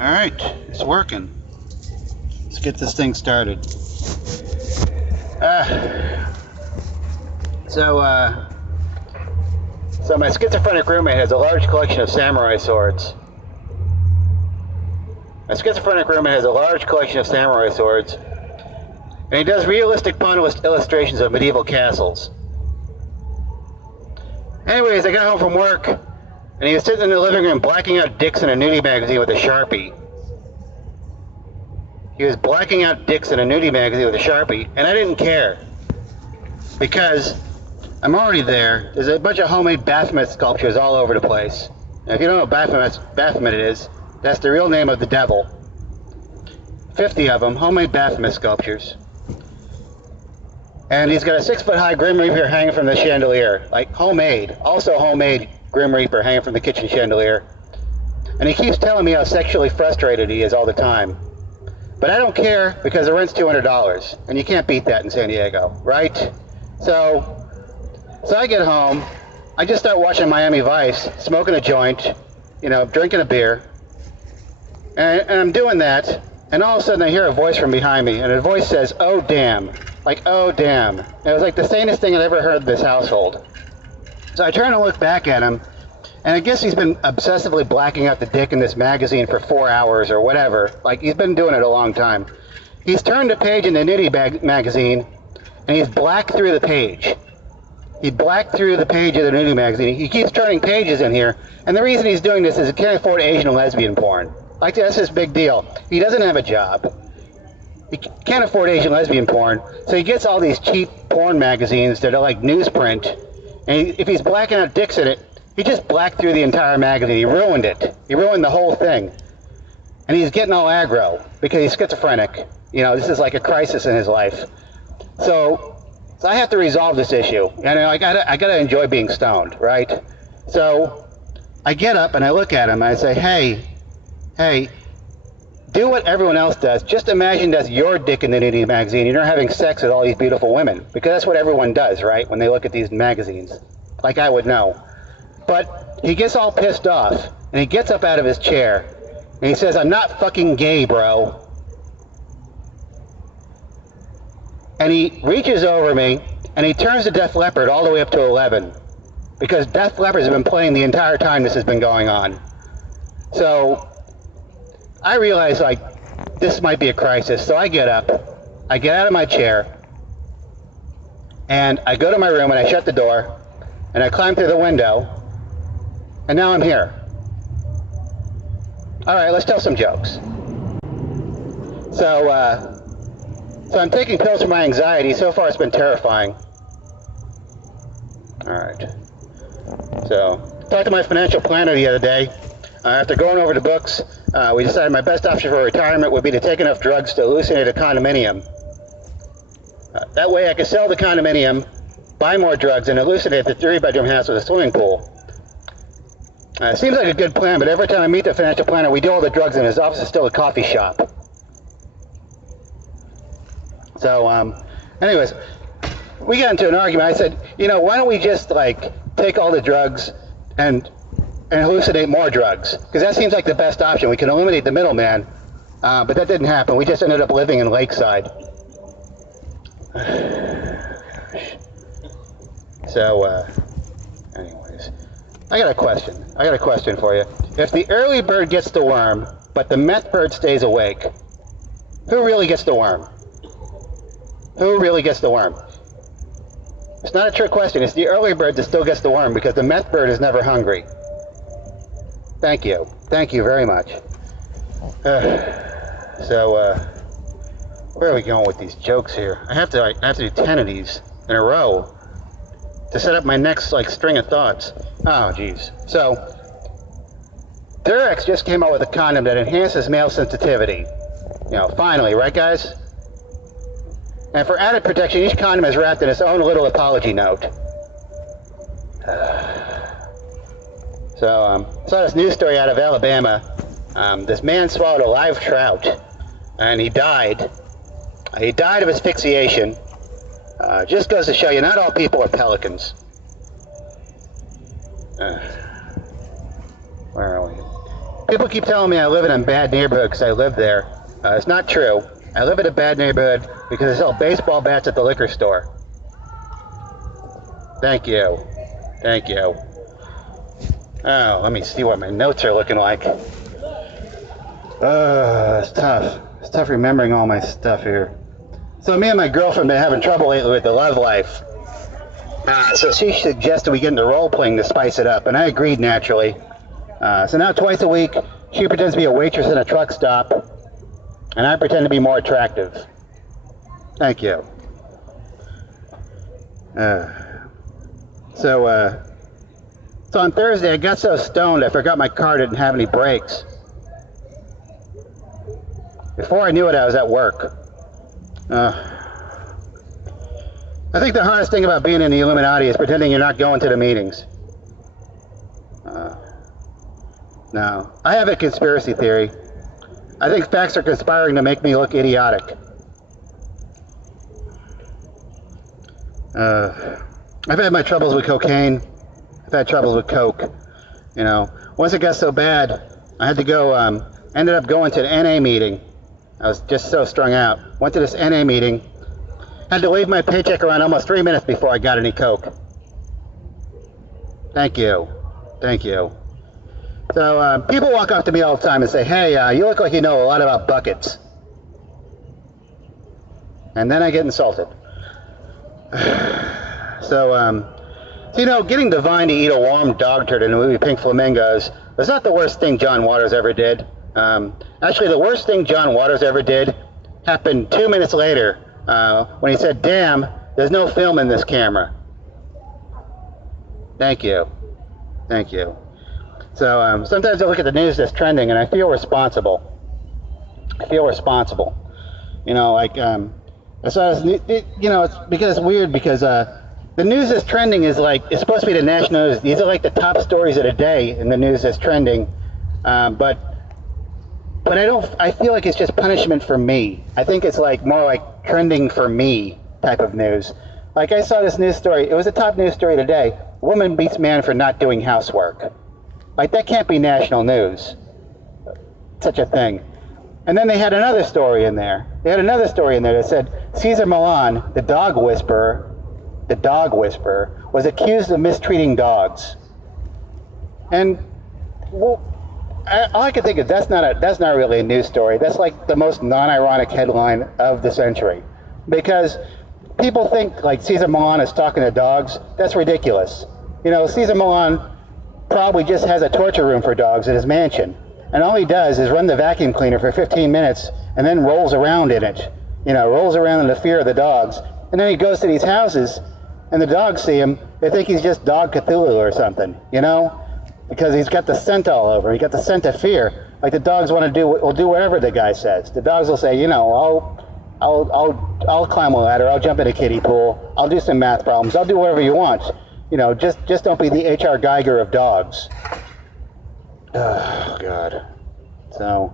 Alright, it's working. Let's get this thing started. So my schizophrenic roommate has a large collection of samurai swords. And he does realistic pawn illustrations of medieval castles. Anyways, I got home from work, and he was sitting in the living room blacking out dicks in a nudie magazine with a Sharpie. And I didn't care. Because I'm already there. There's a bunch of homemade Baphomet sculptures all over the place. Now, if you don't know what Baphomet is, that's the real name of the devil. 50 of them, homemade Baphomet sculptures. And he's got a 6-foot-high Grim Reaper hanging from the chandelier. Like, homemade. Also homemade Grim Reaper hanging from the kitchen chandelier. And he keeps telling me how sexually frustrated he is all the time. But I don't care, because the rent's $200. And you can't beat that in San Diego, right? So I get home. I just start watching Miami Vice, smoking a joint, drinking a beer. And I'm doing that. And all of a sudden I hear a voice from behind me. And the voice says, "Oh, damn." Like, "Oh, damn." And it was like the sanest thing I'd ever heard in this household. So I turn to look back at him, and I guess he's been obsessively blacking out the dick in this magazine for 4 hours or whatever. Like, he's been doing it a long time. He's turned a page in the Nitty magazine, and he's blacked through the page. He blacked through the page of the Nitty magazine. He keeps turning pages in here, and the reason he's doing this is he can't afford Asian and lesbian porn. Like, that's his big deal. He doesn't have a job. He can't afford Asian lesbian porn, so he gets all these cheap porn magazines that are like newsprint, and if he's blacking out dicks in it, he just blacked through the entire magazine. He ruined it. He ruined the whole thing. And he's getting all aggro because he's schizophrenic. This is like a crisis in his life. So I have to resolve this issue. And I gotta enjoy being stoned, right? So I get up and I look at him and I say, hey, do what everyone else does. Just imagine that's your dick in the Nitty magazine. You're having sex with all these beautiful women. Because that's what everyone does, right? When they look at these magazines. Like I would know. But he gets all pissed off. And he gets up out of his chair. And he says, "I'm not fucking gay, bro." And he reaches over me. And he turns to Def Leppard all the way up to 11. Because Def Leppard has been playing the entire time this has been going on. So I realize, this might be a crisis. So I get up, I get out of my chair, and I go to my room and I shut the door, and I climb through the window, and now I'm here. All right, let's tell some jokes. So I'm taking pills for my anxiety. So far it's been terrifying. All right. So, talked to my financial planner the other day. After going over the books, we decided my best option for retirement would be to take enough drugs to hallucinate a condominium. That way I could sell the condominium, buy more drugs, and hallucinate the 3-bedroom house with a swimming pool. It seems like a good plan, but every time I meet the financial planner, we do all the drugs and his office is still a coffee shop. So, anyways, we got into an argument. I said, why don't we just, take all the drugs and hallucinate more drugs, because that seems like the best option. We can eliminate the middleman, but that didn't happen. We just ended up living in Lakeside. So, anyways, I got a question for you. If the early bird gets the worm, but the meth bird stays awake, who really gets the worm? It's not a trick question. It's the early bird that still gets the worm, because the meth bird is never hungry. Thank you. Thank you very much. Where are we going with these jokes here? I have to do 10 of these in a row to set up my next string of thoughts. Oh, geez. So, Durex just came out with a condom that enhances male sensitivity. Finally, right, guys? And for added protection, each condom is wrapped in its own little apology note. Saw this news story out of Alabama. This man swallowed a live trout, and he died. He died of asphyxiation. Just goes to show you, not all people are pelicans. Where are we? People keep telling me I live in a bad neighborhood because I live there. It's not true. I live in a bad neighborhood because I sell baseball bats at the liquor store. Thank you. Thank you. Oh, let me see what my notes are looking like. It's tough. It's tough remembering all my stuff here. So me and my girlfriend have been having trouble lately with the love life. So she suggested we get into role-playing to spice it up, and I agreed naturally. So now twice a week, she pretends to be a waitress in a truck stop, and I pretend to be more attractive. Thank you. So on Thursday, I got so stoned I forgot my car didn't have any brakes. Before I knew it, I was at work. I think the hardest thing about being in the Illuminati is pretending you're not going to the meetings. No. I have a conspiracy theory. I think facts are conspiring to make me look idiotic. I've had my troubles with cocaine. I've had troubles with coke. You know, once it got so bad, I had to go, ended up going to an NA meeting. I was just so strung out. Went to this NA meeting. Had to leave my paycheck around almost 3 minutes before I got any coke. Thank you. Thank you. So people walk up to me all the time and say, hey, you look like you know a lot about buckets. And then I get insulted. So, you know, getting Divine to eat a warm dog turd in the movie Pink Flamingos was not the worst thing John Waters ever did. Actually, the worst thing John Waters ever did happened 2 minutes later when he said, damn, there's no film in this camera. Thank you. Thank you. So sometimes I look at the news that's trending and I feel responsible. I feel responsible. You know, like, I saw this, you know, it's because it's weird because the news that's trending is like, it's supposed to be the national news. These are like the top stories of the day in the news that's trending. But I feel like it's just punishment for me. I think it's like more like trending for me type of news. Like I saw this news story. It was a top news story today. Woman beats man for not doing housework. Like that can't be national news. Such a thing. And then they had another story in there. They had another story in there that said Cesar Milan, the dog whisperer, was accused of mistreating dogs. And well, all I can think is that's not really a news story. That's like the most non-ironic headline of the century, because people think like Cesar Milan is talking to dogs. That's ridiculous. You know, Cesar Milan probably just has a torture room for dogs at his mansion, and all he does is run the vacuum cleaner for 15 minutes and then rolls around in it. You know, rolls around in the fear of the dogs, and then he goes to these houses, and the dogs see him. They think he's just Dog Cthulhu or something. You know. Because he's got the scent all over. He's got the scent of fear. Like the dogs will do whatever the guy says. The dogs will say, you know, I'll climb a ladder. I'll jump in a kiddie pool. I'll do some math problems. I'll do whatever you want. You know, just don't be the H.R. Geiger of dogs. Oh God. So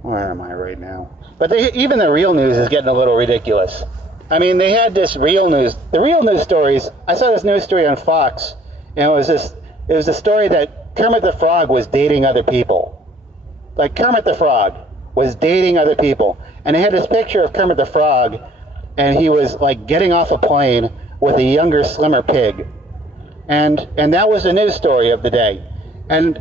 where am I right now? But even the real news is getting a little ridiculous. I mean, they had this real news. The real news stories. I saw this news story on Fox, and it was a story that Kermit the Frog was dating other people. Like Kermit the Frog was dating other people. And they had this picture of Kermit the Frog, and he was like getting off a plane with a younger, slimmer pig. And that was the news story of the day. And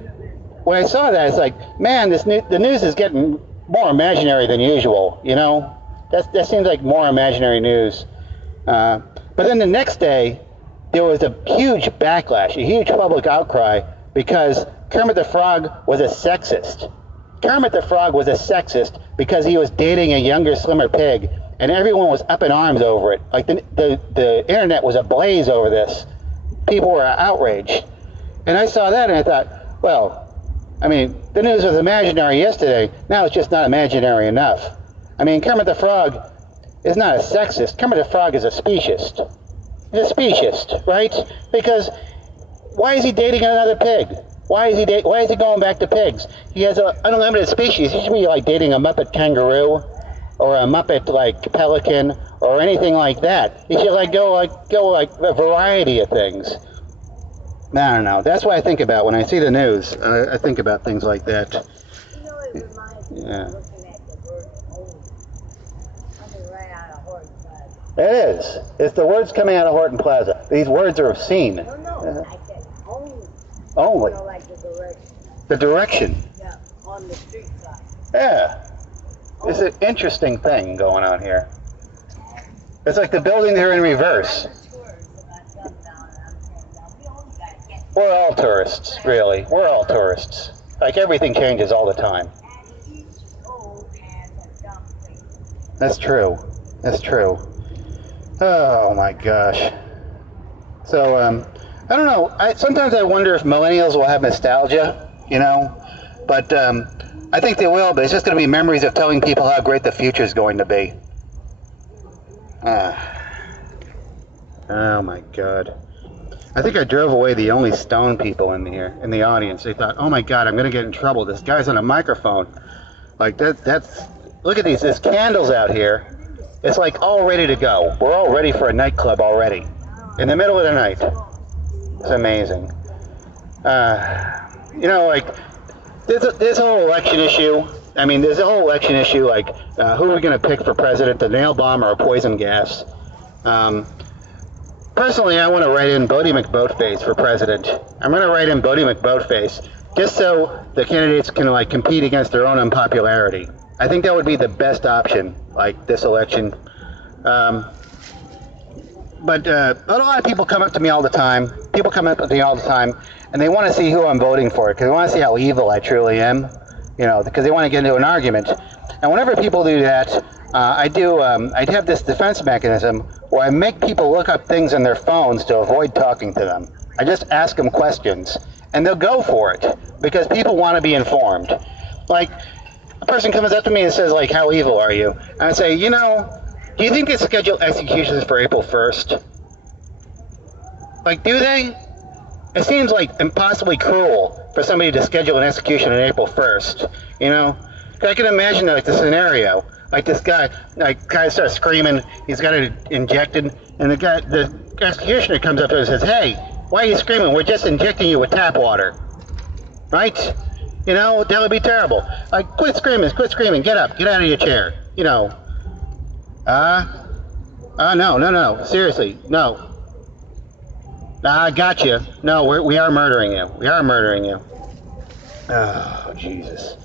when I saw that, it's like, man, the news is getting more imaginary than usual, you know? That seems like more imaginary news. But then the next day, there was a huge backlash, a huge public outcry, because Kermit the Frog was a sexist. Kermit the Frog was a sexist because he was dating a younger, slimmer pig, and everyone was up in arms over it. Like the internet was ablaze over this. People were outraged. And I saw that and I thought, well, I mean, the news was imaginary yesterday. Now it's just not imaginary enough. I mean, Kermit the Frog is not a sexist. Kermit the Frog is a speciesist. He's a speciesist, right? Because why is he dating another pig? Why is he going back to pigs? He has an unlimited species. He should be like dating a Muppet kangaroo or a Muppet like pelican or anything like that. He should go like a variety of things. I don't know. That's what I think about when I see the news. I think about things like that. You know, it reminds me of looking at the word only. Coming right out of Horton Plaza. It is. It's the words coming out of Horton Plaza. These words are obscene. No, I said only. Only. You know, like the direction. The direction. Yeah, on the street side. Yeah. It's an interesting thing going on here. It's like the buildings are in reverse. We're all tourists, really. We're all tourists. Like, everything changes all the time. That's true. That's true. Oh, my gosh. So, I don't know. Sometimes I wonder if millennials will have nostalgia, you know? But I think they will, but it's just going to be memories of telling people how great the future is going to be. Oh, my God. I think I drove away the only stone people in here, in the audience. They thought, oh my God, I'm going to get in trouble. This guy's on a microphone. Like, that's, look at these, there's candles out here. It's like all ready to go. We're all ready for a nightclub already. In the middle of the night. It's amazing. You know, like, this whole election issue, I mean, there's a whole election issue, like, who are we going to pick for president, the nail bomb or a poison gas? Personally, I want to write in Bodie McBoatface for president. I'm going to write in Bodie McBoatface just so the candidates can, like, compete against their own unpopularity. I think that would be the best option, like, this election. But a lot of people come up to me all the time. And they want to see who I'm voting for, because they want to see how evil I truly am, you know, because they want to get into an argument. And whenever people do that, I have this defense mechanism where I make people look up things on their phones to avoid talking to them. I just ask them questions, and they'll go for it, because people want to be informed. Like, a person comes up to me and says, like, how evil are you? And I say, you know, do you think they schedule executions for April 1st? Like, do they? It seems like impossibly cruel for somebody to schedule an execution on April 1st, you know? I can imagine, like, the scenario. Like, this guy, starts screaming, he's got it injected, and the executioner comes up to him and says, hey, why are you screaming? We're just injecting you with tap water. Right? You know, that would be terrible. Like, quit screaming, get up, get out of your chair. You know. No, seriously, no. I got you. No, we are murdering you. Oh, Jesus.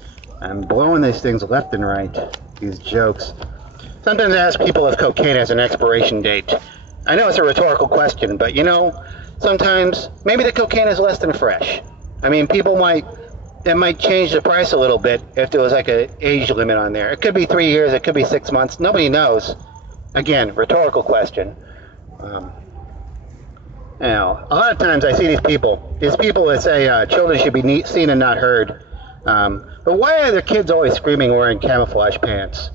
I'm blowing these things left and right. These jokes. Sometimes I ask people if cocaine has an expiration date. I know it's a rhetorical question, but you know, sometimes maybe the cocaine is less than fresh. I mean, that might change the price a little bit if there was like an age limit on there. It could be 3 years, it could be 6 months. Nobody knows. Again, rhetorical question. You know, a lot of times I see these people that say children should be seen and not heard. But why are the kids always screaming wearing camouflage pants?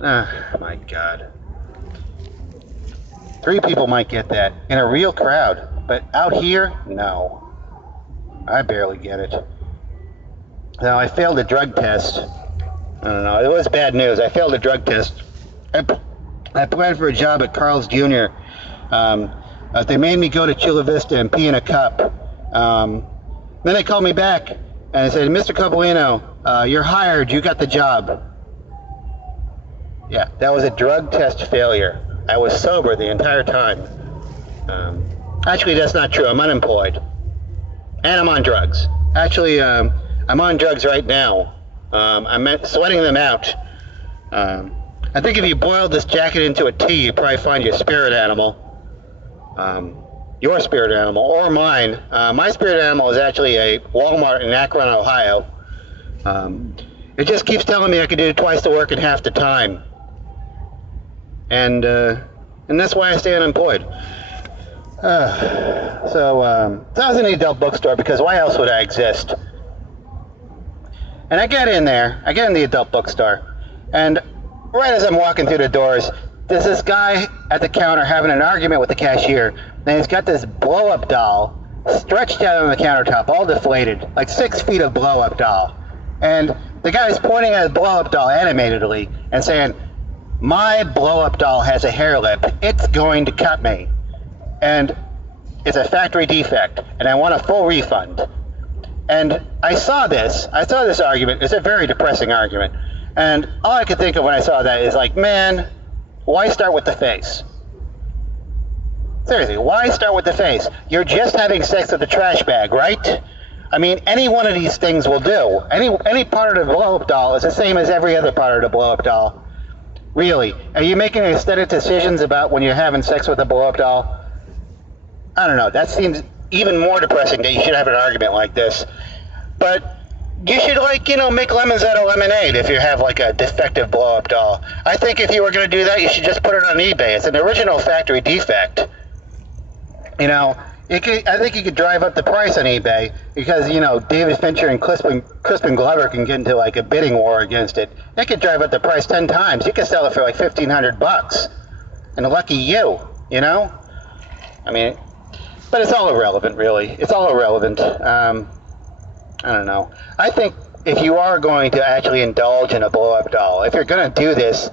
My God. 3 people might get that in a real crowd, but out here, no. I barely get it. Now, I failed a drug test. I don't know, it was bad news. I failed a drug test. I applied for a job at Carl's Jr. They made me go to Chula Vista and pee in a cup. Then they called me back and said, Mr. Coppolino, you're hired, you got the job. Yeah, that was a drug test failure. I was sober the entire time. Actually, that's not true. I'm unemployed. And I'm on drugs. Actually, I'm on drugs right now. I'm sweating them out. I think if you boiled this jacket into a tea, you'd probably find your spirit animal. Your spirit animal, or mine. My spirit animal is actually a Walmart in Akron, Ohio. It just keeps telling me I can do twice the work in half the time. And that's why I stay unemployed. So I was in the adult bookstore because why else would I exist? And I get in the adult bookstore, and right as I'm walking through the doors, there's this guy at the counter having an argument with the cashier, and he's got this blow-up doll stretched out on the countertop, all deflated, like 6 feet of blow-up doll. And the guy's pointing at the blow-up doll animatedly and saying, my blow-up doll has a hair lip. It's going to cut me. And is a factory defect, and I want a full refund. And I saw this argument. It's a very depressing argument. And all I could think of when I saw that is like, man, why start with the face? Seriously, why start with the face? You're just having sex with the trash bag, right? I mean, any one of these things will do. Any part of the blow-up doll is the same as every other part of the blow-up doll. Really. Are you making aesthetic decisions about when you're having sex with a blow-up doll? I don't know. That seems even more depressing that you should have an argument like this. But you should, like, you know, make lemons out of lemonade if you have, like, a defective blow-up doll. I think if you were going to do that, you should just put it on eBay. It's an original factory defect. You know, I think you could drive up the price on eBay because, you know, David Fincher and Crispin Glover can get into, like, a bidding war against it. They could drive up the price 10 times. You could sell it for, like, $1,500. And lucky you, you know? I mean, but it's all irrelevant, really. It's all irrelevant. I don't know. I think if you are going to actually indulge in a blow-up doll, if you're going to do this,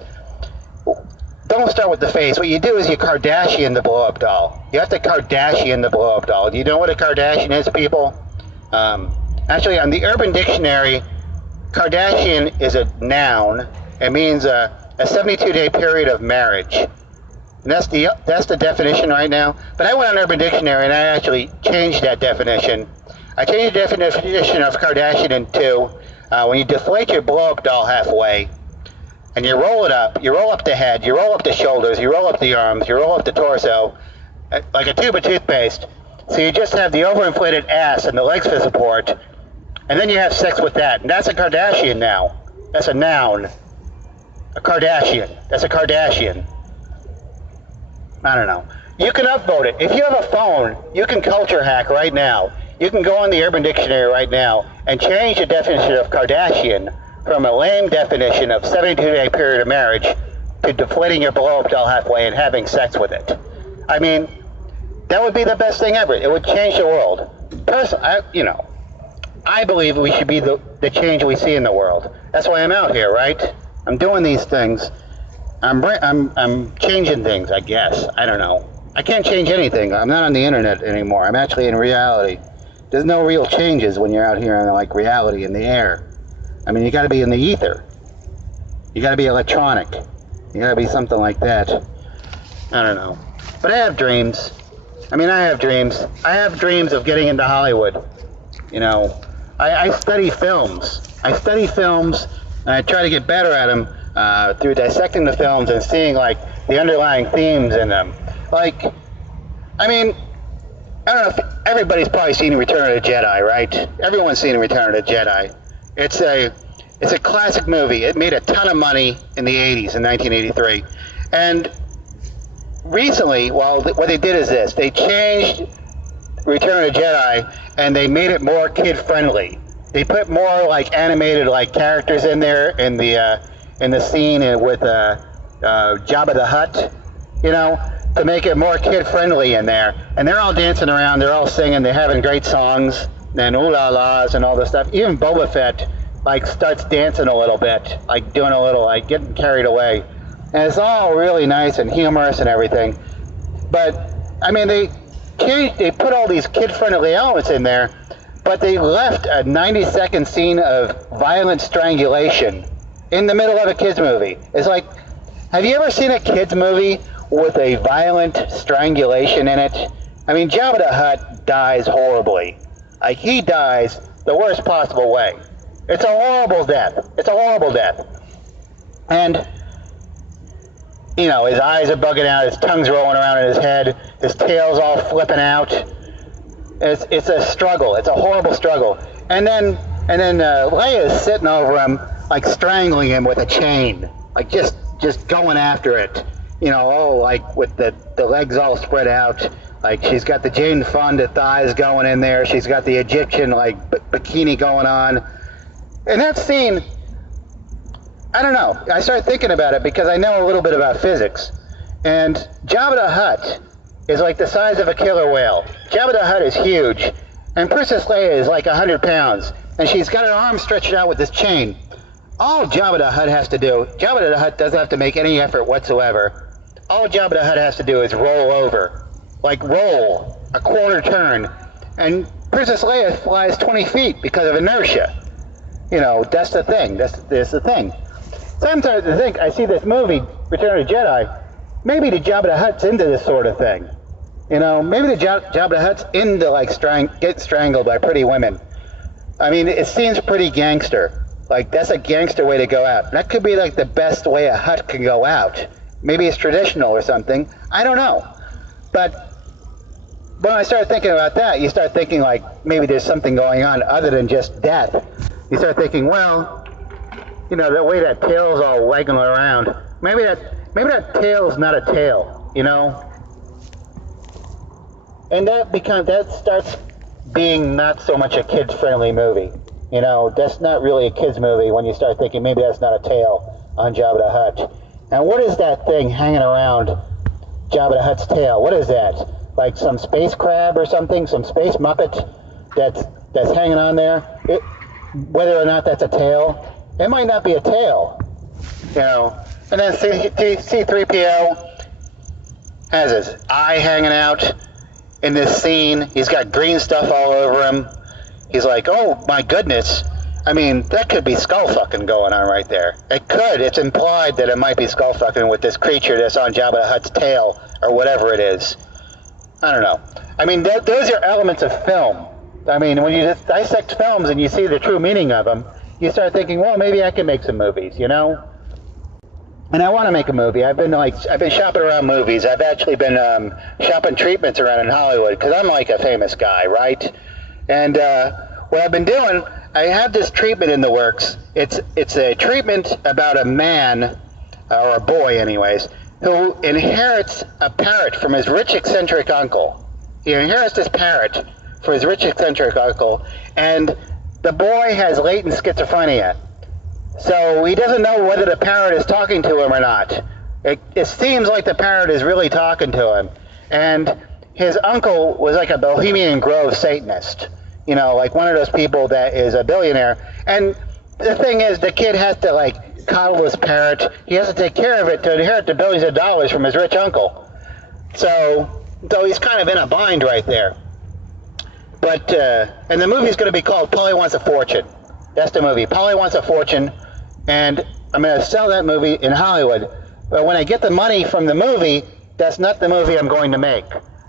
don't start with the face. What you do is you Kardashian the blow-up doll. You have to Kardashian the blow-up doll. Do you know what a Kardashian is, people? Actually, on the Urban Dictionary, Kardashian is a noun. It means a 72-day period of marriage. And that's the definition right now. But I went on Urban Dictionary and I actually changed that definition. I changed the definition of Kardashian into when you deflate your blow-up doll halfway and you roll it up, you roll up the head, you roll up the shoulders, you roll up the arms, you roll up the torso, like a tube of toothpaste. So you just have the overinflated ass and the legs for support, and then you have sex with that. And that's a Kardashian now. That's a noun. A Kardashian. That's a Kardashian. I don't know. You can upvote it. If you have a phone, you can culture hack right now. You can go on the Urban Dictionary right now and change the definition of Kardashian from a lame definition of 72-day period of marriage to deflating your blow-up doll halfway and having sex with it. I mean, that would be the best thing ever. It would change the world. I believe we should be the change we see in the world. That's why I'm out here, right? I'm doing these things. I'm changing things, I guess. I don't know. I can't change anything. I'm not on the internet anymore. I'm actually in reality. There's no real changes when you're out here in, like, reality in the air. I mean, you got to be in the ether. You got to be electronic. You got to be something like that. I don't know. But I have dreams. I have dreams. I have dreams of getting into Hollywood. You know, I study films. I study films, and I try to get better at them through dissecting the films and seeing, like, the underlying themes in them. Like, I mean, I don't know if everybody's probably seen Return of the Jedi, right? Everyone's seen Return of the Jedi. It's a classic movie. It made a ton of money in the 80s, in 1983. And recently, what they did is this. They changed Return of the Jedi, and they made it more kid-friendly. They put more, like, animated, like, characters in there in the scene with Jabba the Hutt, you know, to make it more kid-friendly in there. And they're all dancing around. They're all singing. They're having great songs and ooh-la-las and all this stuff. Even Boba Fett, like, starts dancing a little bit, like, doing a little, like, getting carried away. And it's all really nice and humorous and everything. But, I mean, they put all these kid-friendly elements in there, but they left a 90-second scene of violent strangulation in the middle of a kids' movie. It's like, have you ever seen a kids' movie with a violent strangulation in it? I mean, Jabba the Hutt dies horribly. Like, he dies the worst possible way. It's a horrible death. It's a horrible death. And, you know, his eyes are bugging out, his tongue's rolling around in his head, his tail's all flipping out. It's a struggle. It's a horrible struggle. And then Leia's sitting over him, like, strangling him with a chain. Like, just going after it. You know, like, with the legs all spread out. Like, she's got the Jane Fonda thighs going in there. She's got the Egyptian, like, bikini going on. And that scene, I don't know. I started thinking about it because I know a little bit about physics. And Jabba the Hutt is like the size of a killer whale. Jabba the Hutt is huge. And Princess Leia is like 100 pounds. And she's got her arm stretched out with this chain. All Jabba the Hutt has to do, Jabba the Hutt doesn't have to make any effort whatsoever. All Jabba the Hutt has to do is roll over. Like, roll. a quarter turn, and Princess Leia flies 20 feet because of inertia. You know, that's the thing. That's the thing. Sometimes I think I see this movie, Return of the Jedi, maybe the Jabba the Hutt's into this sort of thing. You know, maybe the Jabba the Hutt's into like get strangled by pretty women. I mean, it seems pretty gangster. Like, that's a gangster way to go out. That could be like the best way a Hutt can go out. Maybe it's traditional or something. I don't know. But when I start thinking about that, you start thinking like maybe there's something going on other than just death. You start thinking, well, you know, the way that tail's all wagging around, maybe that tail's not a tail, you know? And that starts being not so much a kids-friendly movie. You know, that's not really a kids movie when you start thinking maybe that's not a tail on Jabba the Hutt. And what is that thing hanging around Jabba the Hutt's tail? What is that? Like some space crab or something? Some space muppet that's hanging on there? Whether or not that's a tail, it might not be a tail. You know. And then C-3PO has his eye hanging out in this scene. He's got green stuff all over him. He's like, oh my goodness. I mean, that could be skull fucking going on right there. It could. It's implied that it might be skull fucking with this creature that's on Jabba the Hutt's tail or whatever it is. I don't know. I mean, those are elements of film. I mean, when you just dissect films and you see the true meaning of them, you start thinking, well, maybe I can make some movies, you know? And I want to make a movie. I've been shopping around movies. I've actually been shopping treatments around in Hollywood because I'm like a famous guy, right? And what I've been doing, I have this treatment in the works. It's a treatment about a man, or a boy anyways, who inherits a parrot from his rich eccentric uncle. He inherits this parrot from his rich eccentric uncle, and the boy has latent schizophrenia. So he doesn't know whether the parrot is talking to him or not. It seems like the parrot is really talking to him. And his uncle was like a Bohemian Grove Satanist. You know, like one of those people that is a billionaire. And the thing is, the kid has to like coddle this parrot. He has to take care of it to inherit the billions of dollars from his rich uncle. So he's kind of in a bind right there. But, and the movie's going to be called Polly Wants a Fortune. That's the movie. Polly Wants a Fortune. And I'm going to sell that movie in Hollywood. But when I get the money from the movie, that's not the movie I'm going to make.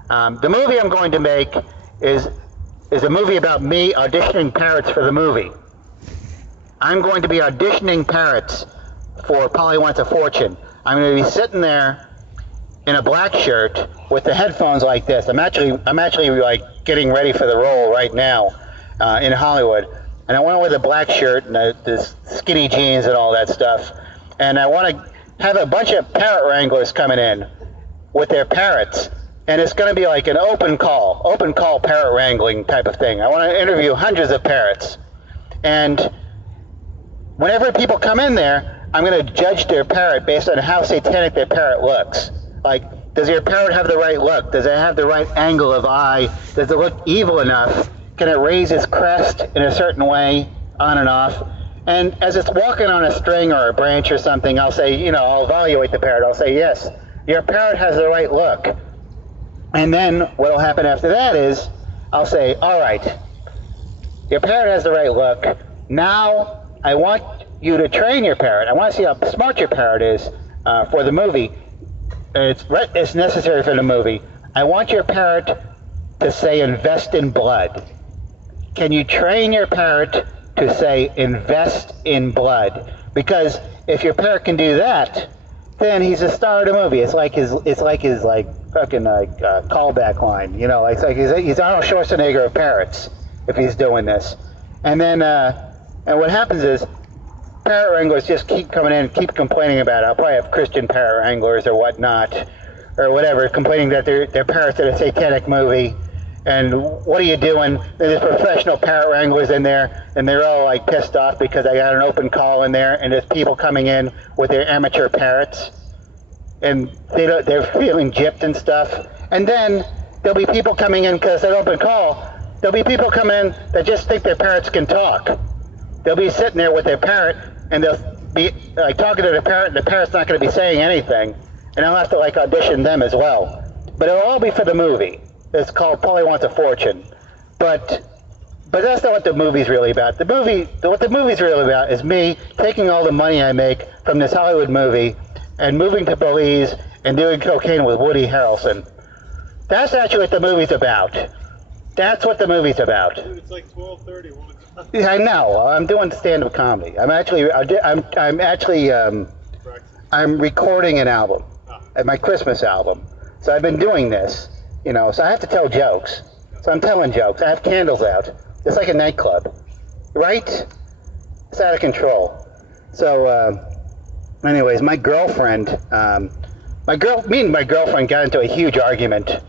The movie I'm going to make is a movie about me auditioning parrots for the movie. I'm going to be auditioning parrots for Polly Wants a Fortune. I'm going to be sitting there in a black shirt with the headphones like this. I'm actually like getting ready for the role right now in Hollywood. And I went with a black shirt and this skinny jeans and all that stuff. And I want to have a bunch of parrot wranglers coming in with their parrots. And it's going to be like an open call parrot wrangling type of thing. I want to interview hundreds of parrots. And whenever people come in there, I'm going to judge their parrot based on how satanic their parrot looks. Like, does your parrot have the right look? Does it have the right angle of eye? Does it look evil enough? Can it raise its crest in a certain way, on and off? And as it's walking on a string or a branch or something, I'll say, you know, I'll evaluate the parrot. I'll say, yes, your parrot has the right look. And then what will happen after that is, I'll say, all right, your parrot has the right look. Now I want you to train your parrot. I want to see how smart your parrot is for the movie. It's necessary for the movie. I want your parrot to say invest in blood. Can you train your parrot to say invest in blood? Because if your parrot can do that, then he's a star of the movie. It's like his fucking callback line. You know, it's like he's Arnold Schwarzenegger of parrots if he's doing this. And then and what happens is parrot wranglers just keep coming in, keep complaining about it. I'll probably have Christian parrot wranglers or whatnot, or whatever, complaining that their parrots are a satanic movie. And what are you doing? There's professional parrot wranglers in there, and they're all like pissed off because I got an open call in there, and there's people coming in with their amateur parrots, and they're feeling gypped and stuff. And then there'll be people coming in because it's an open call. There'll be people coming in that just think their parrots can talk. They'll be sitting there with their parrot, and they'll be like talking to the parrot, and the parrot's not going to be saying anything, and I'll have to like audition them as well. But it'll all be for the movie. It's called Polly Wants a Fortune. But that's not what the movie's really about. What the movie's really about is me taking all the money I make from this Hollywood movie and moving to Belize and doing cocaine with Woody Harrelson. That's actually what the movie's about. That's what the movie's about. Dude, it's like 12:30. Yeah, I know. I'm doing stand-up comedy. I'm recording an album, my Christmas album. So I've been doing this, so I have to tell jokes. So I'm telling jokes. I have candles out. It's like a nightclub, right? It's out of control. So, anyways, my girlfriend, me and my girlfriend got into a huge argument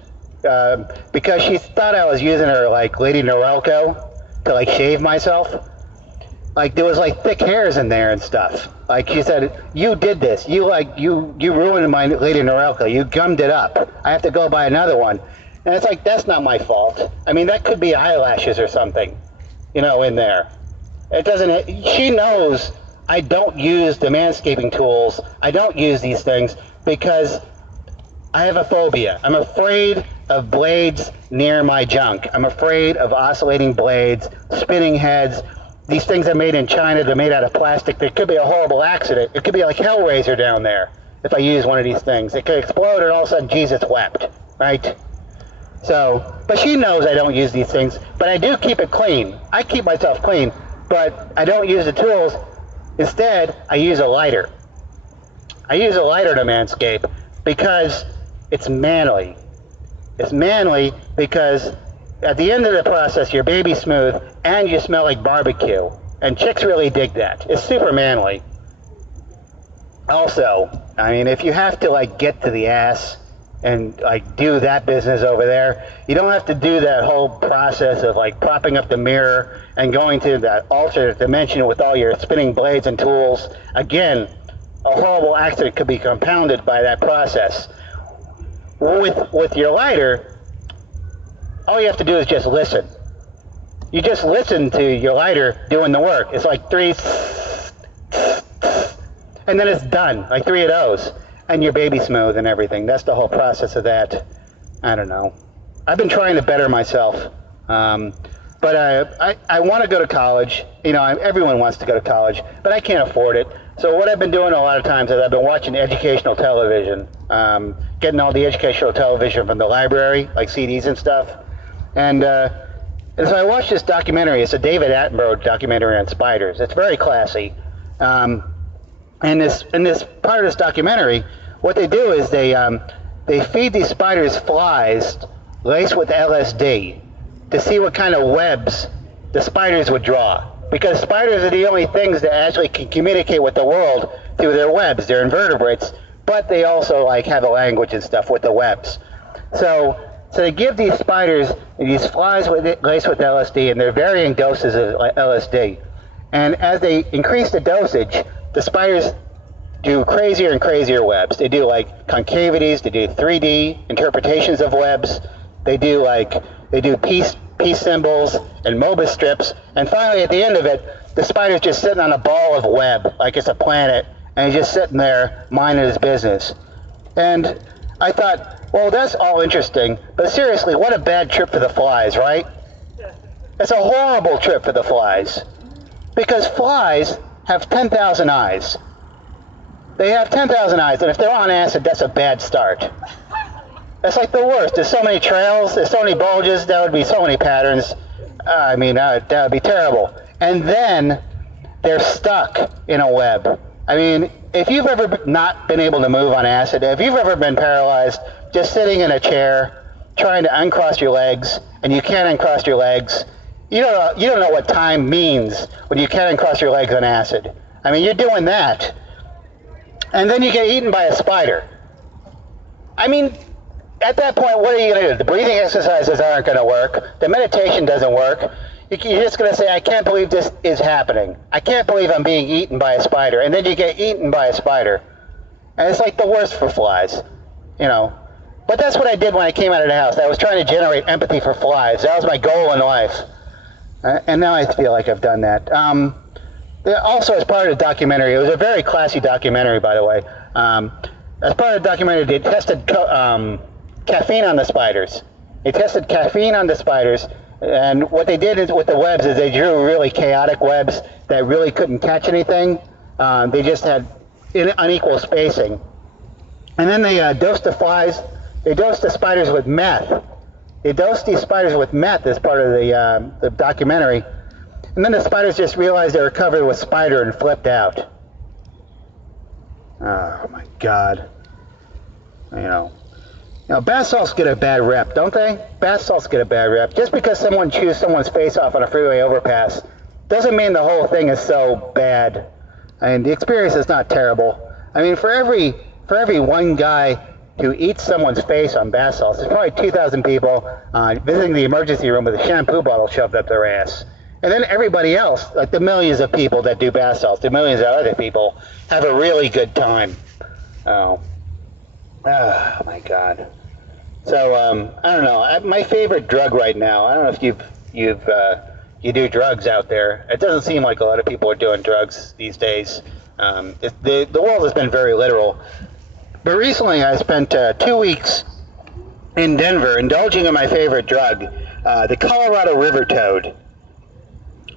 because she thought I was using her like Lady Norelco to like shave myself. Like there was like thick hairs in there and stuff. Like she said, you did this. You ruined my Lady Norelco. You gummed it up. I have to go buy another one. And it's like, that's not my fault. I mean, that could be eyelashes or something, in there. It doesn't, she knows I don't use the manscaping tools. I don't use these things because I have a phobia. I'm afraid of blades near my junk. I'm afraid of oscillating blades, spinning heads. These things are made in China. They're made out of plastic. There could be a horrible accident. It could be like Hellraiser down there if I use one of these things. It could explode and all of a sudden Jesus wept, right? So, but she knows I don't use these things, but I do keep it clean. I keep myself clean, but I don't use the tools. Instead, I use a lighter. I use a lighter to manscape because it's manly. It's manly because at the end of the process, your baby's smooth and you smell like barbecue. And chicks really dig that. It's super manly. Also, I mean, if you have to like get to the ass and like do that business over there, you don't have to do that whole process of like propping up the mirror and going to that alternate dimension with all your spinning blades and tools. Again, a horrible accident could be compounded by that process. With your lighter, all you have to do is just listen. You just listen to your lighter doing the work. It's like 3, and then it's done, like 3 of those. And your baby's smooth and everything. That's the whole process of that. I don't know. I've been trying to better myself. But I want to go to college. Everyone wants to go to college, but I can't afford it. So what I've been doing a lot of times is I've been watching educational television, getting all the educational television from the library, like CDs and stuff. And so I watched this documentary. It's a David Attenborough documentary on spiders. It's very classy. And this part of this documentary, what they do is they feed these spiders flies laced with LSD to see what kind of webs the spiders would draw. Because spiders are the only things that actually can communicate with the world through their webs. They're invertebrates, but they also like have a language and stuff with the webs. So they give these spiders these flies laced with LSD, and they're varying doses of LSD. And as they increase the dosage, the spiders do crazier and crazier webs. They do like concavities, they do 3D interpretations of webs, they do peace symbols and Mobius strips, and finally at the end of it, the spider's just sitting on a ball of web like it's a planet, and he's just sitting there minding his business. And I thought, well, that's all interesting, but seriously, what a bad trip for the flies, right? It's a horrible trip for the flies, because flies have 10,000 eyes. They have 10,000 eyes, and if they're on acid, that's a bad start. That's like the worst. There's so many trails, there's so many bulges, there would be so many patterns. That would be terrible. And then they're stuck in a web. I mean, if you've ever not been able to move on acid, if you've ever been paralyzed, just sitting in a chair, trying to uncross your legs, and you can't uncross your legs, you don't know what time means when you can't uncross your legs on acid. I mean, you're doing that. And then you get eaten by a spider. I mean, at that point, what are you going to do? The breathing exercises aren't going to work. The meditation doesn't work. You're just going to say, I can't believe this is happening. I can't believe I'm being eaten by a spider. And then you get eaten by a spider. And it's like the worst for flies, But that's what I did when I came out of the house. I was trying to generate empathy for flies. That was my goal in life. And now I feel like I've done that. Also, as part of the documentary, it was a very classy documentary, by the way. As part of the documentary, they tested caffeine on the spiders. They tested caffeine on the spiders, and what they did is, with the webs is they drew really chaotic webs that really couldn't catch anything. They just had unequal spacing. And then they dosed the flies. They dosed the spiders with meth. They dosed these spiders with meth as part of the documentary. And then the spiders just realized they were covered with spider and flipped out. Oh my God. You know, bath salts get a bad rep, don't they? Bath salts get a bad rep. Just because someone chews someone's face off on a freeway overpass doesn't mean the whole thing is so bad. I mean, the experience is not terrible. I mean, for every one guy who eats someone's face on bath salts, there's probably 2,000 people visiting the emergency room with a shampoo bottle shoved up their ass. And then everybody else, like the millions of people that do bath salts, the millions of other people, have a really good time. Oh my God. So I don't know. My favorite drug right now. I don't know if you do drugs out there. It doesn't seem like a lot of people are doing drugs these days. The world has been very literal. But recently, I spent 2 weeks in Denver indulging in my favorite drug, the Colorado River Toad.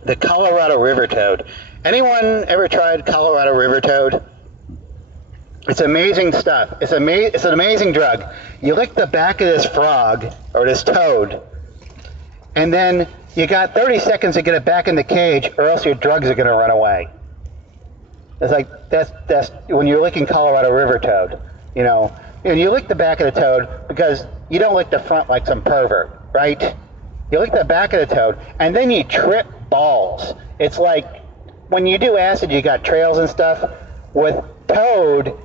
The Colorado River Toad. Anyone ever tried Colorado River Toad? It's amazing stuff. It's an amazing drug. You lick the back of this frog, or this toad, and then you got 30 seconds to get it back in the cage, or else your drugs are going to run away. It's like, that's when you're licking Colorado River Toad, you know. And you lick the back of the toad because you don't lick the front like some pervert, right? You lick the back of the toad, and then you trip balls. It's like when you do acid, you got trails and stuff. With toad,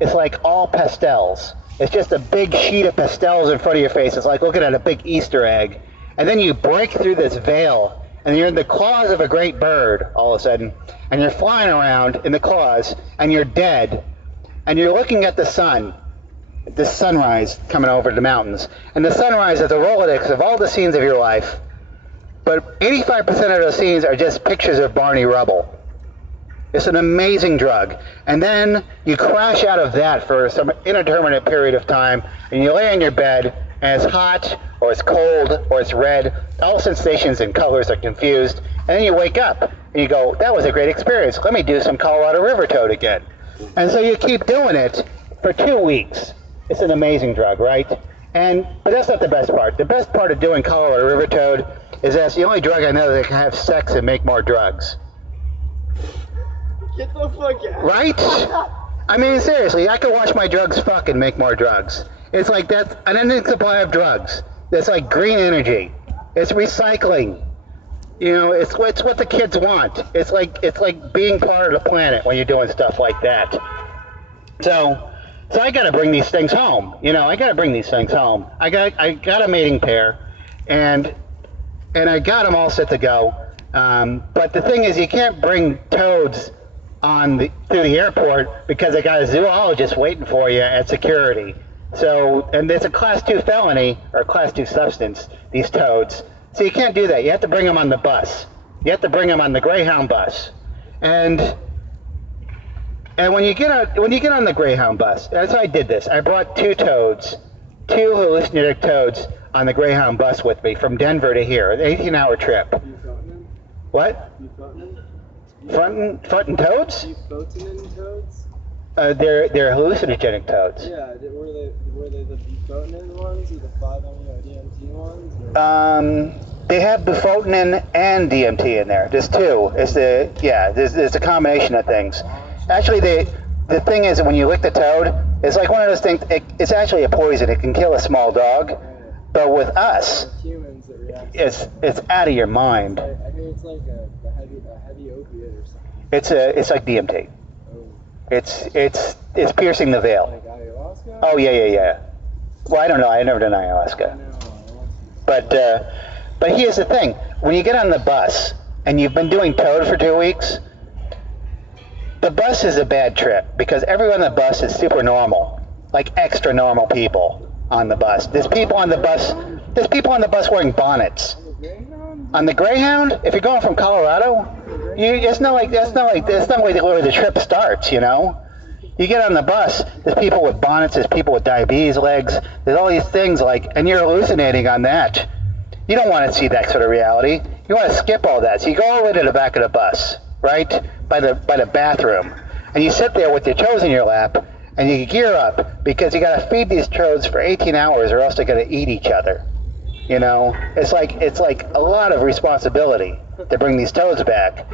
it's like all pastels. It's just a big sheet of pastels in front of your face. It's like looking at a big Easter egg. And then you break through this veil, and you're in the claws of a great bird all of a sudden, and you're flying around in the claws, and you're dead, and you're looking at the sun, this sunrise coming over the mountains. And the sunrise is a Rolodex of all the scenes of your life, but 85% of those scenes are just pictures of Barney Rubble. It's an amazing drug. And then you crash out of that for some indeterminate period of time, and you lay in your bed, and it's hot, or it's cold, or it's red. All sensations and colors are confused. And then you wake up, and you go, that was a great experience. Let me do some Colorado River Toad again. And so you keep doing it for 2 weeks. It's an amazing drug, right? But that's not the best part. The best part of doing Colorado River Toad is that's the only drug I know that can have sex and make more drugs. Get the fuck out. Right? I mean, seriously, I could watch my drugs fuck and make more drugs. It's like that's an ending supply of drugs. It's like green energy. It's recycling. You know, it's what the kids want. It's like being part of the planet when you're doing stuff like that. So I got to bring these things home. You know, I got to bring these things home. I got a mating pair, and I got them all set to go. But the thing is, you can't bring toads through the airport because they got a zoologist waiting for you at security. So, and it's a class 2 felony or class 2 substance, these toads. So you can't do that. You have to bring them on the bus. You have to bring them on the Greyhound bus. And when you get on the Greyhound bus, that's how I did this. I brought 2 hallucinogenic toads on the Greyhound bus with me from Denver to here, an 18-hour trip. What? Frontin' toads? Bufotenin toads? They're hallucinogenic toads. Yeah, were they the bufotenin ones or the 5-MeO-DMT ones? Or? They have bufotenin and DMT in there. There's 2. There's a combination of things. Actually, the thing is that when you lick the toad, it's like one of those things. It's actually a poison. It can kill a small dog, but with us, Humans, it reacts. it's out of your mind. I hear it's like a heavy opiate or something. It's like DMT. Oh. It's piercing the veil. Like ayahuasca? Oh yeah. Well, I don't know. I've never done ayahuasca. But here's the thing: when you get on the bus and you've been doing toad for 2 weeks, the bus is a bad trip because everyone on the bus is super normal, like extra normal people on the bus. There's people on the bus wearing bonnets. On the Greyhound, if you're going from Colorado, it's not like where the trip starts, you know. You get on the bus, there's people with bonnets, there's people with diabetes legs, there's all these things like, and you're hallucinating on that. You don't want to see that sort of reality. You want to skip all that. So you go all the way to the back of the bus, right? By the bathroom. And you sit there with your toes in your lap, and you gear up because you got to feed these toads for 18 hours or else they're going to eat each other. You know, it's like a lot of responsibility to bring these toads back.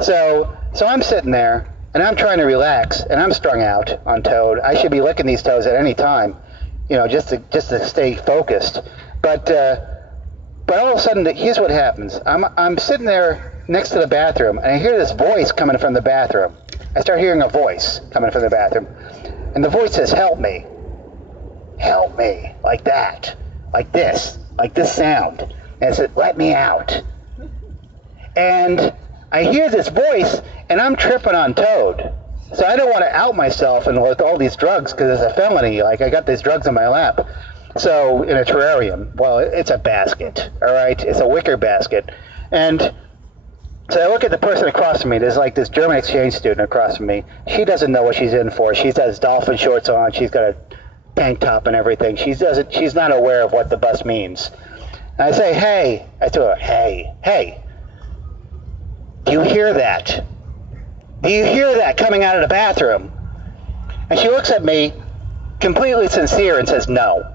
So I'm sitting there, and I'm trying to relax, and I'm strung out on toad. I should be licking these toes at any time, you know, just to stay focused. But all of a sudden, here's what happens. I'm sitting there next to the bathroom, and I hear this voice coming from the bathroom. I start hearing a voice coming from the bathroom, and the voice says, "Help me, help me," like that, like this sound. And it said, "Let me out." And I hear this voice, and I'm tripping on toad. So I don't want to out myself and with all these drugs because it's a felony. Like, I got these drugs in my lap. So in a terrarium, well, it's a basket, all right? It's a wicker basket. And so I look at the person across from me. There's like this German exchange student across from me. She doesn't know what she's in for. She has dolphin shorts on. She's got a tank top and everything. She's not aware of what the bus means. And I say, "Hey," I tell her, hey, do you hear that? Do you hear that coming out of the bathroom? And she looks at me completely sincere and says, "No."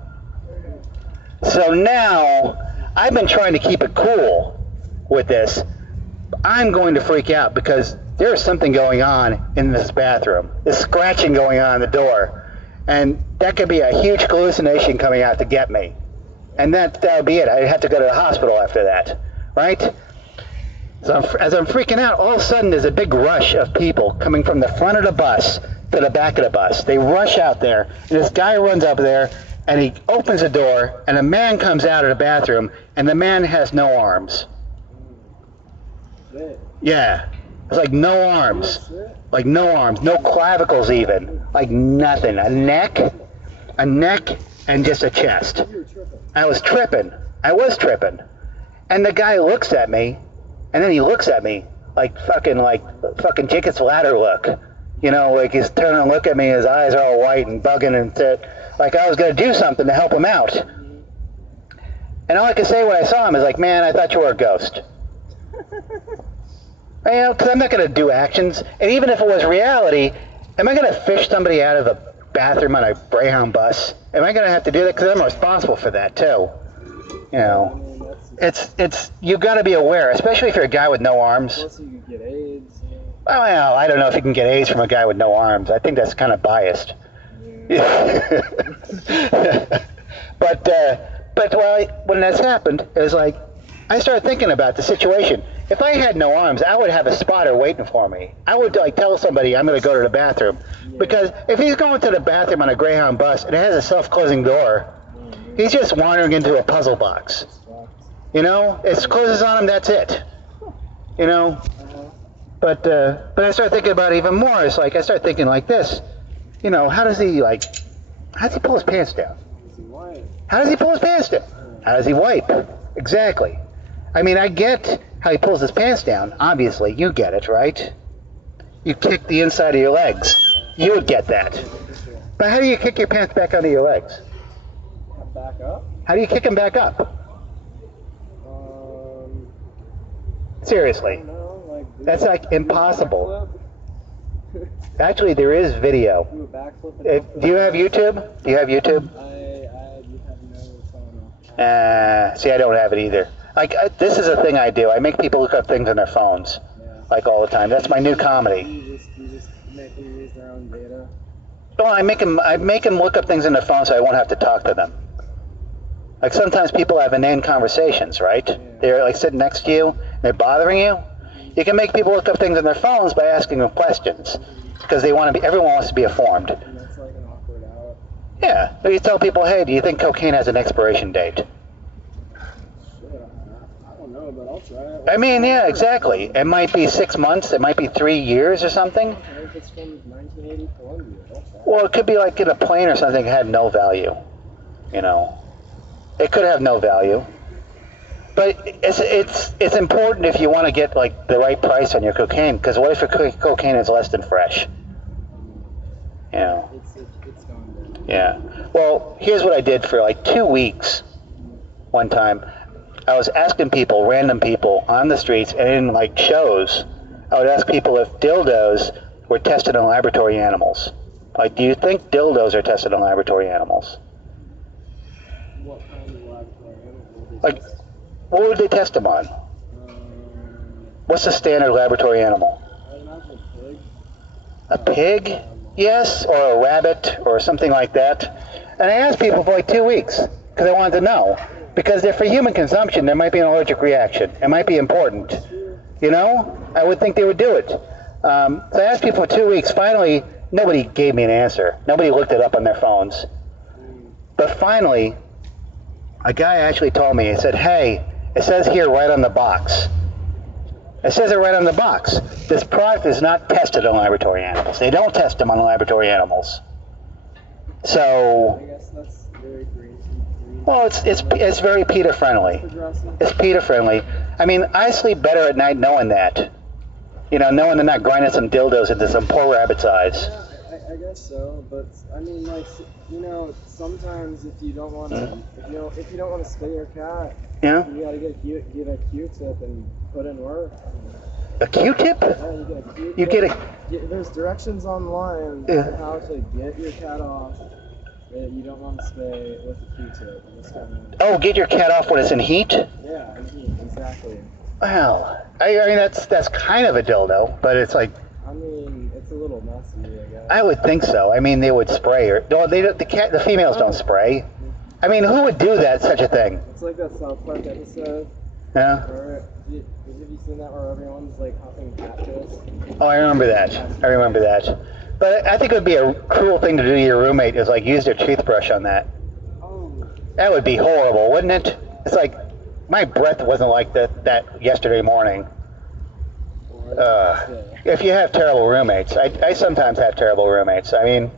So now, I've been trying to keep it cool with this. I'm going to freak out because there is something going on in this bathroom. There's scratching going on the door. And that could be a huge hallucination coming out to get me. And that would be it. I'd have to go to the hospital after that, right? So as I'm freaking out, all of a sudden there's a big rush of people coming from the front of the bus to the back of the bus. They rush out there, and this guy runs up there, and he opens the door, and a man comes out of the bathroom, and the man has no arms. Yeah. It's like no arms. Like no arms. No clavicles even. Like nothing. A neck, and just a chest. I was tripping. And the guy looks at me, and then he looks at me like fucking Jacob's Ladder look. You know, like he's turning and look at me, his eyes are all white and bugging, and like I was going to do something to help him out. And all I could say when I saw him is like, "Man, I thought you were a ghost." You know, because I'm not going to do actions. And even if it was reality, am I going to fish somebody out of a bathroom on a Greyhound bus? Am I going to have to do that? Because I'm responsible for that, too. You know, you've got to be aware, especially if you're a guy with no arms. Plus you could get AIDS. Well, I don't know if you can get AIDS from a guy with no arms. I think that's kind of biased. Yeah. But when that's happened, it was like, I started thinking about the situation. If I had no arms, I would have a spotter waiting for me. I would tell somebody I'm going to go to the bathroom. Because if he's going to the bathroom on a Greyhound bus and it has a self-closing door, he's just wandering into a puzzle box. You know, it closes on him, that's it. You know? But I started thinking about it even more. It's like, I started thinking like this. You know, how does he pull his pants down? How does he pull his pants down? How does he wipe? Exactly. I mean, I get how he pulls his pants down. Obviously, you get it, right? You kick the inside of your legs. You would get that. But how do you kick your pants back under your legs? Back up? How do you kick them back up? Seriously. I don't know, that's like impossible. Actually, there is video. Do a backflip. Do you have YouTube? Do you have YouTube? I have no phone. See, I don't have it either. Like, this is a thing I do. I make people look up things on their phones, like all the time. That's my new comedy. You just make them use their own data? Well, I make them look up things on their phone so I won't have to talk to them. Like, sometimes people have inane conversations, right? Yeah. They're like sitting next to you, and they're bothering you. You can make people look up things on their phones by asking them questions, because everyone wants to be informed. And that's like an awkward out. Yeah, so you tell people, "Hey, do you think cocaine has an expiration date?" I don't know, but I'll try it. I mean, yeah, exactly. It might be 6 months. It might be 3 years or something. What if it's from 1980 Columbia? I'll try it. Well, it could be like in a plane or something that had no value. You know, it could have no value. But it's important if you want to get like the right price on your cocaine. Because what if your cocaine is less than fresh? You know. It's gone down. Yeah. Well, here's what I did for like 2 weeks. One time, I was asking people, random people on the streets and in like shows, I would ask people if dildos were tested on laboratory animals. Like, do you think dildos are tested on laboratory animals? What kind of laboratory animal would they Like, test? what would they test them on? What's the standard laboratory animal? I imagine A pig? Yes, or a rabbit, or something like that. And I asked people for like 2 weeks, because I wanted to know. Because if for human consumption, there might be an allergic reaction. It might be important. You know? I would think they would do it. So I asked people for 2 weeks. Finally, nobody gave me an answer. Nobody looked it up on their phones. But finally, a guy actually told me, he said, hey, it says here right on the box. It says it right on the box. This product is not tested on laboratory animals. They don't test them on laboratory animals. So, I guess that's very green. well, it's very PETA friendly. It's PETA friendly. I mean, I sleep better at night knowing that. You know, knowing they're not grinding some dildos into some poor rabbit's eyes. Yeah, I guess so. But I mean, like, you know, sometimes if you don't want to, if you don't want to spay your cat, Yeah. you gotta get a Q-tip and put in work. A Q-tip? Yeah, you get a Q-tip. You get a... There's directions online Yeah. on how to get your cat off that you don't want to spay with a Q-tip. You just gotta, Oh, get your cat off when it's in heat? yeah, exactly. Well, I mean, that's kind of a dildo, but it's like, I mean, it's a little messy, I guess. I would think so. I mean, they would spray her. No, the females don't spray. I mean, who would do that, such a thing? It's like that South Park episode. Yeah? Where, have you seen that where everyone's like huffing cat piss? Oh, I remember that. I remember that. But I think it would be a cruel thing to do to your roommate is like use their toothbrush on that. Oh. That would be horrible, wouldn't it? It's like, my breath wasn't like that yesterday morning. If you have terrible roommates, I sometimes have terrible roommates. I mean,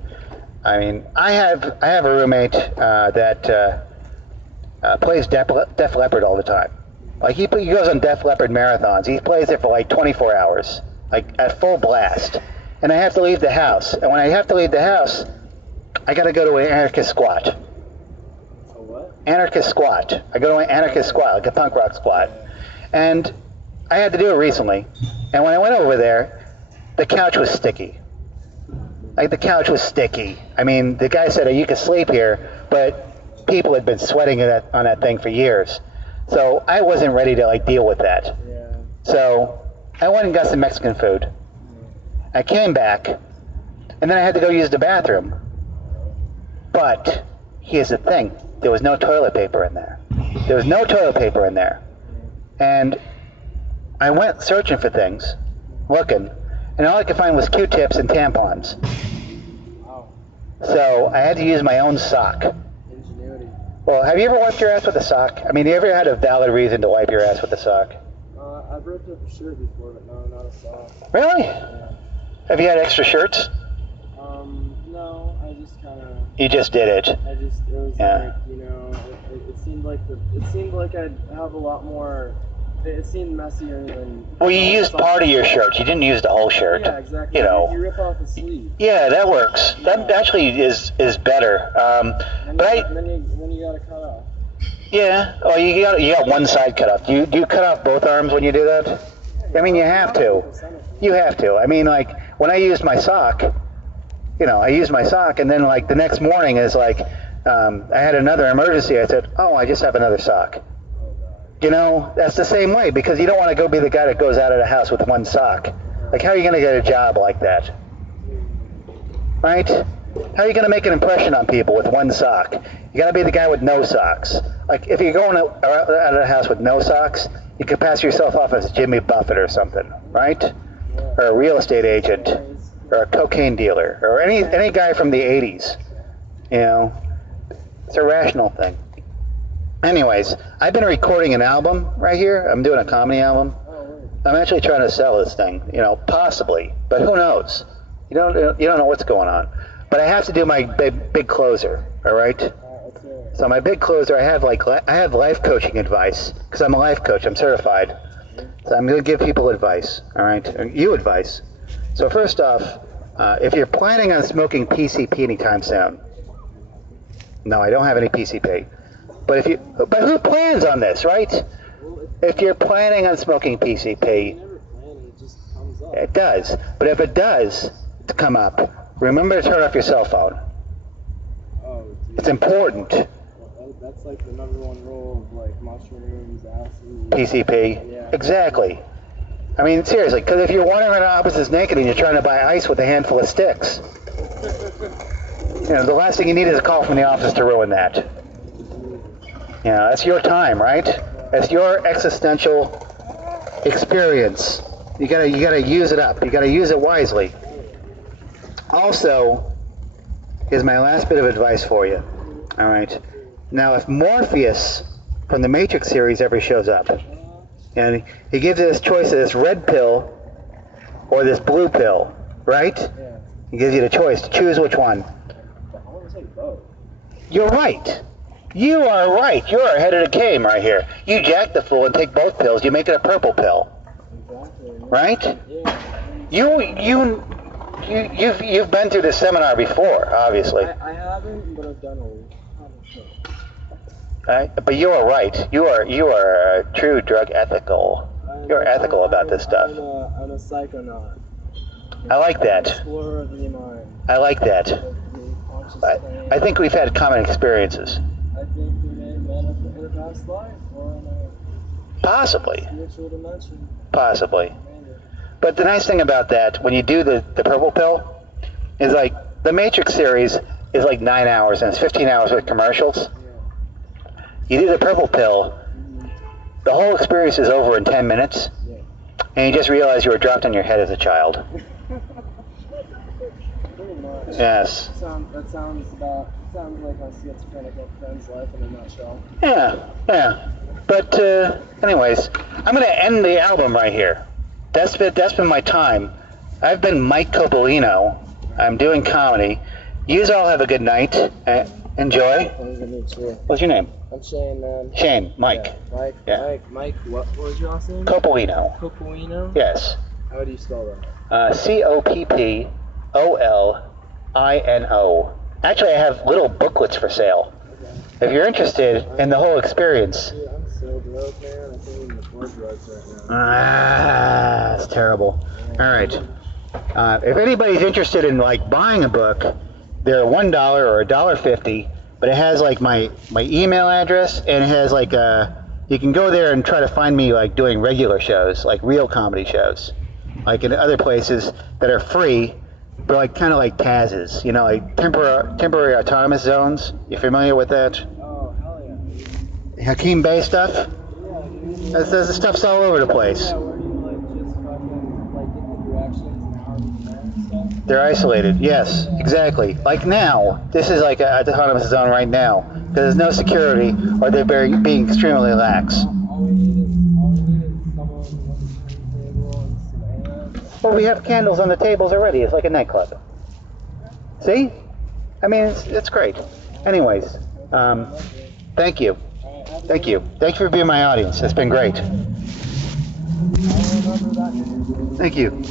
I have a roommate that plays Def Leppard all the time. Like he goes on Def Leppard marathons. He plays it for like 24 hours, like at full blast. And I have to leave the house. And when I have to leave the house, I got to go to an anarchist squat. A what? Anarchist squat. I go to an anarchist squat, like a punk rock squat. And I had to do it recently. And when I went over there, the couch was sticky. Like the couch was sticky. I mean, the guy said, oh, you can sleep here, but people had been sweating on that thing for years. So I wasn't ready to like deal with that. Yeah. So I went and got some Mexican food. I came back, and then I had to go use the bathroom. But here's the thing. There was no toilet paper in there. There was no toilet paper in there. And I went searching for things, looking, and all I could find was Q-tips and tampons. Wow. So I had to use my own sock. Ingenuity. Well, have you ever wiped your ass with a sock? I mean, you ever had a valid reason to wipe your ass with a sock? I've ripped up a shirt before, but no, not a sock. Really? Yeah. Have you had extra shirts? No, I just kind of. You just did it. It was Yeah. like, it seemed like I'd have a lot more. It seemed messier than. Well, you used part of your shirt. You didn't use the whole shirt. Yeah, exactly. You know. You rip off the sleeve. Yeah, that works. That actually is better. Then you gotta cut off. Yeah. Oh, you got one side cut off. Do you cut off both arms when you do that? I mean, you have to. You have to. I mean, like when I used my sock, I used my sock, and then like the next morning is like, I had another emergency. I said, oh, I just have another sock. That's the same way because you don't want to go be the guy that goes out of the house with one sock. Like, how are you going to get a job like that? Right? How are you going to make an impression on people with one sock? You got to be the guy with no socks. Like, if you're going out of the house with no socks, you could pass yourself off as Jimmy Buffett or something, right? Or a real estate agent, or a cocaine dealer, or any guy from the 80s. It's a rational thing. Anyways, I've been recording an album right here. I'm doing a comedy album. I'm actually trying to sell this thing, possibly, but who knows? You don't know what's going on. But I have to do my big closer, all right? So my big closer, I have life coaching advice because I'm a life coach. I'm certified. So I'm going to give people advice, all right? You advice. So first off, If you're planning on smoking PCP anytime soon, no, I don't have any PCP. But who plans on this, right? If you're planning on smoking PCP, it does. But if it does come up, remember to turn off your cell phone. Oh, dude. It's important. That's like the #1 rule of like mushrooms, acid. PCP. Yeah. Exactly. I mean, seriously, because if you're wandering around opposites naked and you're trying to buy ice with a handful of sticks, the last thing you need is a call from the office to ruin that. That's your time, right? That's your existential experience. You gotta use it up. You gotta use it wisely. Also, here's my last bit of advice for you. All right. Now, if Morpheus from the Matrix series ever shows up, and he gives you this choice of this red pill or this blue pill, right? Yeah. He gives you the choice to choose which one. I want to take both. You're right. You are right. You're ahead of the game right here. You jack the fool and take both pills. You make it a purple pill. Exactly. Right? Yeah. You've been through this seminar before, obviously. I haven't, but I've done a lot. But you are right. You are a true drug ethical. You're ethical about this stuff. I'm a psychonaut. I like that. Explorer of the mind. I like that. I think we've had common experiences. I think we may have met in a past life or in a Possibly. spiritual dimension. Possibly. Maybe. But the nice thing about that, when you do the purple pill, is like the Matrix series is like 9 hours and it's 15 hours with commercials. You do the purple pill, the whole experience is over in 10 minutes, and you just realize you were dropped on your head as a child. Pretty much. Yes. That sounds like a schizophrenic friend's life in a nutshell. Yeah. But anyways, I'm going to end the album right here. That's been my time. I've been Mike Coppolino. I'm doing comedy. You all have a good night. Enjoy. Pleasure to meet you. What's your name? I'm Shane, man. Shane. Mike. Yeah, Mike. Yeah. Mike. What was your last name? Coppolino. Coppolino? Yes. How do you spell that? Coppolino. Actually, I have little booklets for sale. Okay. If you're interested in the whole experience. Dude, I'm so broke, man. I can't even afford drugs right now. That's terrible. All right. If anybody's interested in like buying a book, they're $1 or $1.50, but it has like my email address, and it has like you can go there and try to find me like doing regular shows, like real comedy shows, like in other places that are free, but like kind of like TAZs, like temporary autonomous zones. You familiar with that? Oh, hell yeah. Hakeem Bay stuff? Yeah, dude. The stuff's all over the place. Yeah, where you like just fucking like get the directions and hours and stuff. They're isolated. Yes, exactly. Like now, this is like an autonomous zone right now, because there's no security, or they're being extremely lax. All we need is someone with a table and some hands. Well, we have candles on the tables already. It's like a nightclub. See? I mean, it's great. Anyways, thank you. Thank you. Thank you for being my audience. It's been great. Thank you.